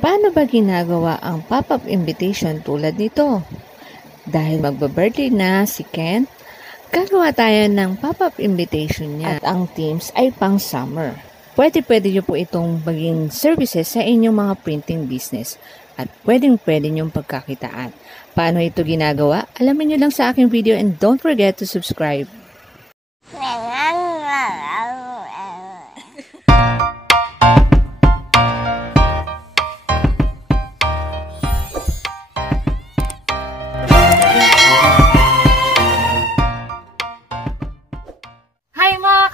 Paano ba ginagawa ang pop-up invitation tulad nito? Dahil magba-birthday na si Ken, gagawa tayo ng pop-up invitation niya at ang themes ay pang summer. Pwede nyo po itong maging services sa inyong mga printing business at pwede nyong pagkakitaan. Paano ito ginagawa? Alamin nyo lang sa aking video and don't forget to subscribe.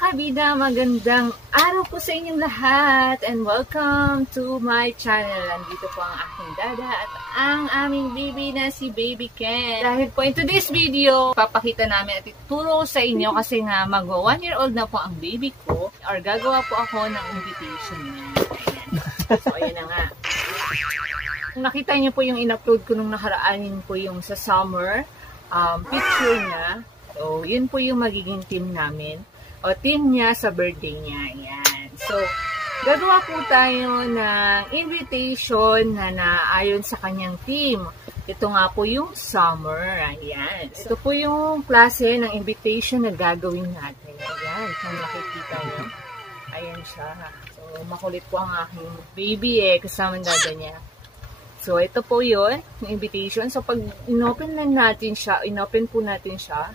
Kabida, magandang araw po sa inyong lahat and welcome to my channel. Nandito po ang aking dada at ang aming baby na si Baby Ken. Dahil po in today's video, papakita namin at ituro sa inyo kasi nga magwa 1 year old na po ang baby ko or gagawa po ako ng invitation niya. So ayan na nga. Kung nakita niyo po yung in-upload ko nung nakaraan, yun po yung sa summer picture niya. So yun po yung magiging team namin. O team niya sa birthday niya. Ayan. So, gagawa po tayo ng invitation na naayon sa kanyang team. Ito nga po yung summer. Ayan. Ito po yung klase ng invitation na gagawin natin. Ayan. Kung nakikita niyo. Ayan siya. So, makulit po ang aking baby kasama ng dada niya. So, ito po yun. Yung invitation. So, pag inopen po natin siya,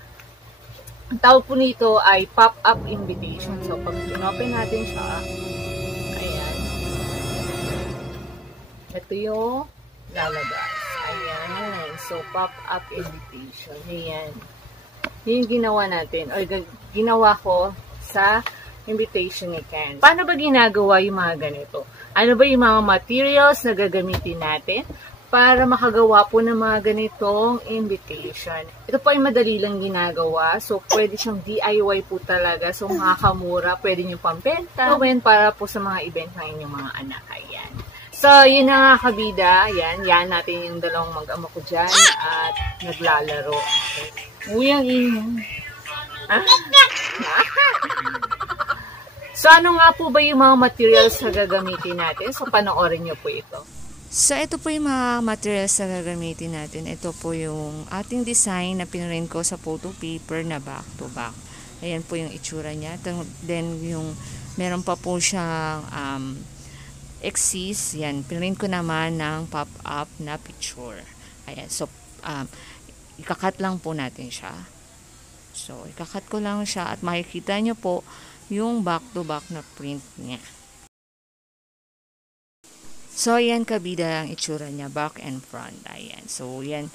ang tawag po nito ay pop-up invitation. So, pag in-open natin siya, ayan. Ito yung lalabas. Ayan. So, pop-up invitation. Ayan. Yun yung ginawa natin. O, ginawa ko sa invitation ni Ken. Paano ba ginagawa yung mga ganito? Ano ba yung mga materials na gagamitin natin para makagawa po ng mga ganitong invitation? Ito po ay madali lang ginagawa. So, pwede siyang DIY po talaga. So, makakamura. Pwede nyo pampenta. Gawin para po sa mga event ng inyong mga anak. Ayan. So, yun na nga kabida. Ayan. Yan natin yung dalawang mag-ama ko dyan. At naglalaro. Uy, ang ingay. So, ano nga po ba yung mga materials na gagamitin natin? So, panoorin nyo po ito. So, ito po yung mga materials na gagamitin natin. Ito po yung ating design na pinrint ko sa photo paper na back to back. Ayan po yung itsura niya. Then, meron pa po siyang exist. Yan, pinrint ko naman ng pop-up na picture. Ayan, so, ikakat lang po natin siya. So, ikakat ko lang siya at makikita nyo po yung back to back na print niya. So, ayan kabida ang itsura niya, back and front. Ayan. So, yan.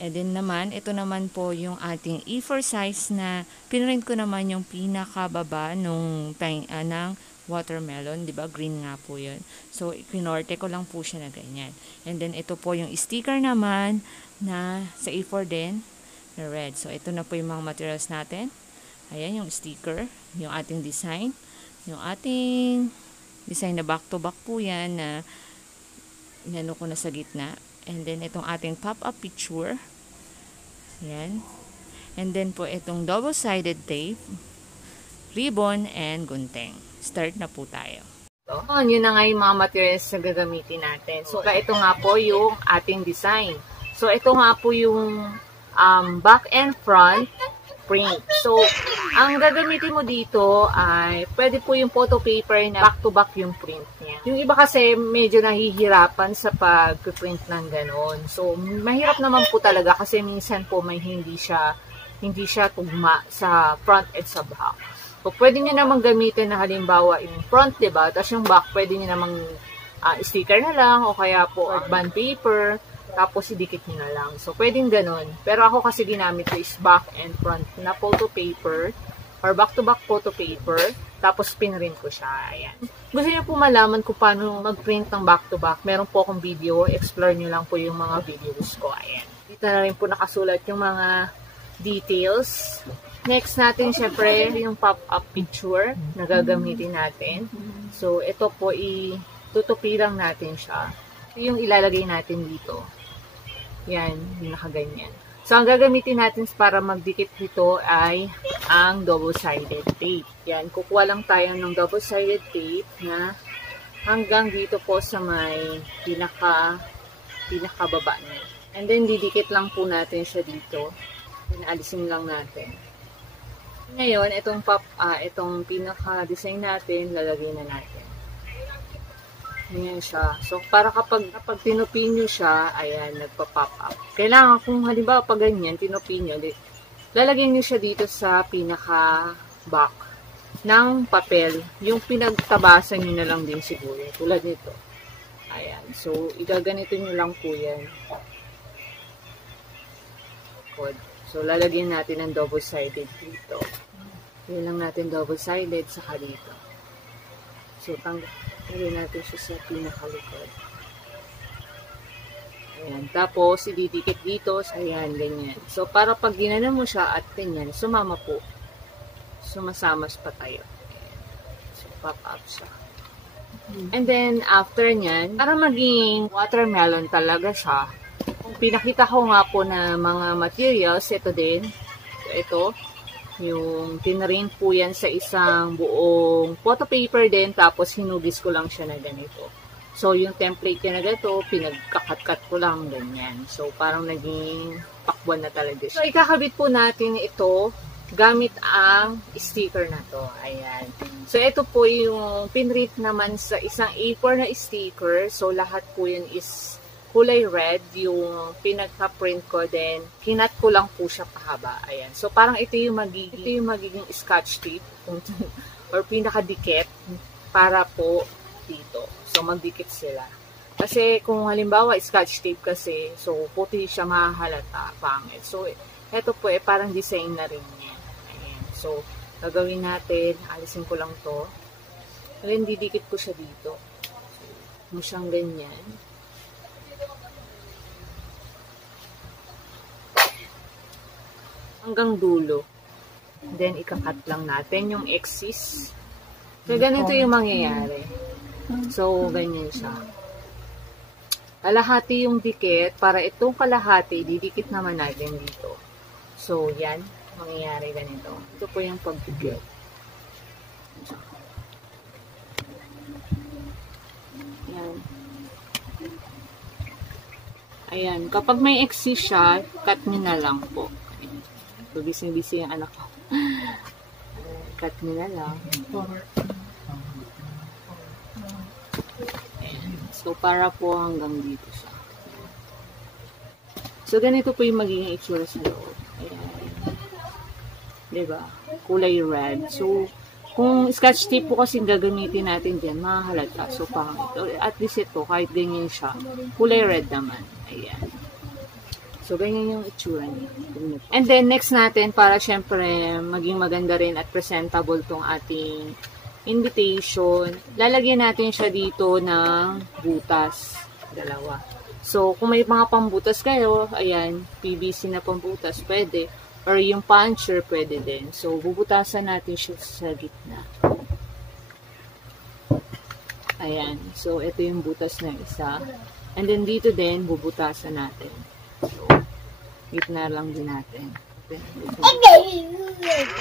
And then naman, ito naman po yung ating A4 size na pinrint ko naman yung pinakababa ng watermelon. Diba? Green nga po yun. So, kinorte ko lang po siya na ganyan. And then, ito po yung sticker naman na sa A4 din na red. So, ito na po yung mga materials natin. Ayan, yung sticker, yung ating design, yung ating design na back-to-back po yan na inano ko na sa gitna. And then, itong ating pop-up picture. Yan. And then po, itong double-sided tape, ribbon, and gunting. Start na po tayo. So, yun na nga yung mga materials na gagamitin natin. So, ito nga po yung ating design. So, ito nga po yung back and front print. So, ang gagamitin mo dito ay pwede po yung photo paper na back-to-back yung print niya. Yung iba kasi medyo nahihirapan sa pag-print ng ganon. So, mahirap naman po talaga kasi minsan po may hindi siya tugma sa front at sa back. So, pwede nyo namang gamitin na halimbawa yung front, diba? Tapos yung back, pwede nyo namang sticker na lang o kaya po bond paper. Tapos, idikit nyo na lang. So, pwedeng ganun. Pero ako kasi ginamit ko is back and front na photo paper or back-to-back photo paper. Tapos, pinrint ko siya. Ayan. Gusto nyo po malaman kung paano mag-print ng back-to-back. Meron po akong video. Explore nyo lang po yung mga videos ko. Ayan. Dito na rin po nakasulat yung mga details. Next natin, syempre, yung pop-up picture na gagamitin natin. So, ito po, tutupi lang natin siya. Yung ilalagay natin dito. Yan, yung nakaganyan. So, ang gagamitin natin para magdikit nito ay ang double-sided tape. Yan, kukuha lang tayo ng double-sided tape na hanggang dito po sa may pinakababa niya. And then, didikit lang po natin siya dito. Inaalisin lang natin. Ngayon, itong pinaka-design natin, lalagay na natin. Ganyan siya. So, para kapag tinupi nyo siya, ayan, nagpa-pop up. Kailangan kung halimbawa pag ganyan, tinupi nyo, lalagyan nyo siya dito sa pinaka-back ng papel. Yung pinagtabasan nyo na lang din siguro. Tulad nito. Ayan. So, igaganito nyo lang po yan. So, lalagyan natin ng double-sided dito. Yan lang natin double-sided saka dito. So, lagyan natin siya sa pinakalikod. Ayan. Tapos, ididikit dito. Ayan, ganyan. So, para pag ginanon mo siya at ganyan, sumama po. Sumasamas pa tayo. So, pop up siya. And then, after nyan, para maging watermelon talaga siya, kung pinakita ko nga po na mga materials, ito din. So, ito. Yung tinrain po yan sa isang buong photo paper din, tapos hinugis ko lang siya na ganito. So, yung template niya na ganito, pinagkakat-kat ko lang ganyan. So, parang naging pakwan na talaga siya. So, ikakabit po natin ito gamit ang sticker na to. Ayan. So, ito po yung pinrip naman sa isang A4 na sticker. So, lahat po yun is kulay red, yung pinagka-print ko, then kinat ko lang po siya pahaba. Ayan. So, parang ito yung magiging scotch tape or pinakadikit para po dito. So, magdikit sila. Kasi kung halimbawa scotch tape kasi, so puti siya mahalata, pangit. So, ito po parang design na rin niya. Ayan. So, gagawin natin, alisin ko lang to. Then, didikit ko siya dito. So, siyang ganyan. Hanggang dulo. Then, ikakat lang natin yung excess. So, ganito yung mangyayari. So, ganyan siya. Kalahati yung dikit. Para itong kalahati, didikit naman natin dito. So, yan. Mangyayari ganito. Ito po yung pagdikit. Yan. Ayan. Kapag may excess siya, cut nyo na lang po. So, busy-busy yung anak ko. Cut nyo na lang. Ayan. So, para po hanggang dito siya. So, ganito po yung magiging itsura sa loob. Ayan. Diba? Kulay red. So, kung scotch tape po kasi gagamitin natin dyan, mahahalata. So, pangit. At least ito, kahit ganyan siya, kulay red naman. Ayan. So, ganyan yung itsura niya. And then, next natin, para syempre maging maganda rin at presentable tong ating invitation, lalagyan natin siya dito ng butas. Dalawa. So, kung may mga pambutas kayo, ayan, PVC na pambutas, pwede. Or yung puncher, pwede din. So, bubutasan natin siya sa gitna. Ayan. So, ito yung butas na isa. And then, dito din, bubutasan natin. So, gitna lang din natin.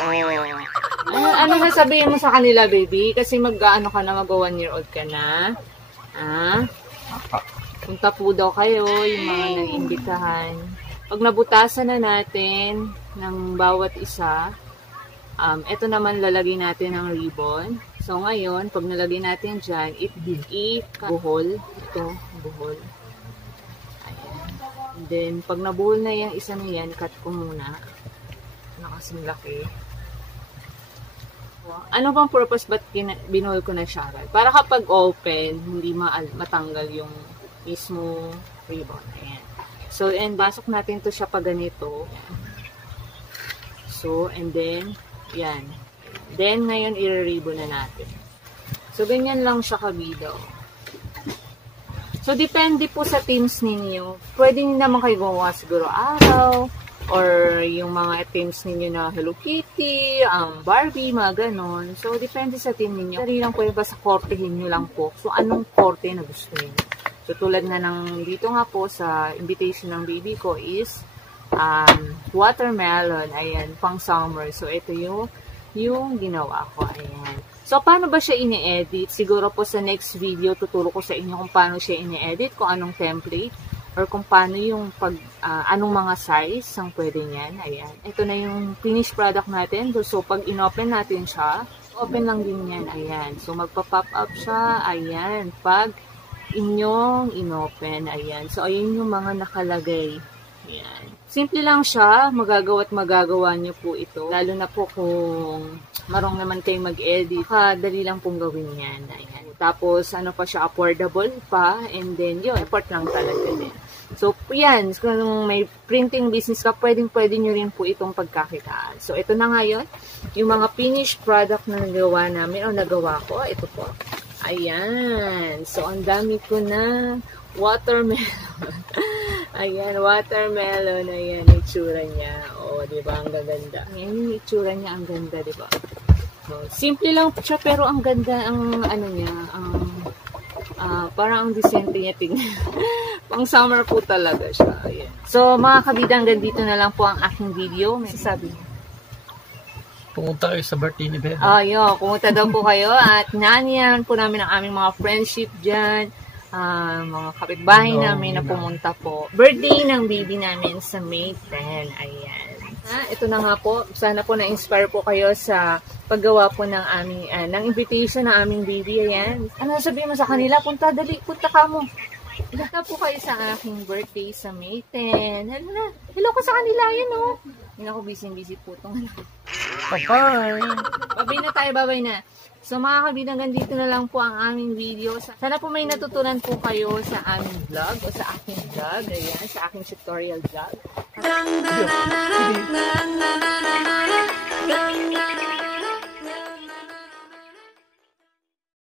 Ano sasabihin mo sa kanila, baby? Kasi mag-ano ka na, mag-1 year old ka na. Punta po daw kayo, yung mga naiimbitahan. Pag nabutasan na natin ng bawat isa, ito naman lalagay natin ng ribbon. So, ngayon, pag nalagay natin dyan, buhol. Ito, buhol. And then, pag nabuhol na yung isa na yan, cut ko muna. Nakasing laki. Ano bang purpose ba't binuhol ko na siya? Para kapag open, hindi matanggal yung mismo ribbon. Ayan. So, and basok natin to siya pag ganito. So, and then, yan. Then, ngayon, i-ribbon na natin. So, ganyan lang siya kabida. So, depende po sa teams ninyo. Pwede nyo naman kayo gumawa siguro araw, or yung mga teams ninyo na Hello Kitty, Barbie, mga ganon. So, depende sa team ninyo. Dari lang po yung basta kortehin nyo lang po. So, anong korte na gusto niyo? So, tulad nga ng dito nga po sa invitation ng baby ko is watermelon. Ayan, pang summer. So, ito yung ginawa ko. Ayan. So, paano ba siya ini-edit? Siguro po sa next video, tuturo ko sa inyo kung paano siya ini-edit, kung anong template, or kung paano yung anong mga size ang pwede niyan. Ayan. Ito na yung finished product natin. So, pag in-open natin siya, open lang din yan. Ayan. So, magpa-pop up siya. Ayan. Pag inyong in-open. Ayan. So, ayun yung mga nakalagay. Ayan. Simple lang siya, magagawa niyo po ito. Lalo na po kung marunong naman kayong mag-edit, dali lang pong gawin yan. Ayan. Tapos, ano pa siya, affordable pa, and then yun, effort lang talaga din. So, yan, kung may printing business ka, pwede nyo rin po itong pagkakitaan. So, ito na ngayon, yung mga finished product na nagawa namin, o nagawa ko, ito po. Ayan. So, ang dami ko na watermelon. Ayan, watermelon. Ayan, itsura niya. O, diba? Ang gaganda. Ayan, yung itsura niya. Ang ganda, diba? So, simple lang siya, pero ang ganda, ang ano niya, parang ang disente niya tingnan. Pang summer po talaga siya. Ayan. So, mga kabida, hanggang dito na lang po ang aking video. May sasabi niya. Pumunta kayo sa birthday ni Bebe. Yun. Pumunta daw po kayo at nanyan po namin ang aming mga friendship dyan. Mga kapitbahay namin na pumunta po. Birthday ng baby namin sa May 10. Ayan. Ito na nga po. Sana po na-inspire po kayo sa paggawa po ng aming ng invitation ng aming baby. Ayan. Ano sabihin mo sa kanila? Punta, dali. Punta ka mo. Punta po kayo sa aking birthday sa May 10. Hello na. Hello ko sa kanila. Yan o. Yan ako busy po itong Bye-bye! Babay na tayo. Babay na. So mga kabidang, ganito na lang po ang aming video. Sana po may natutunan po kayo sa aming vlog o sa aking vlog. Ayan, sa aking tutorial vlog.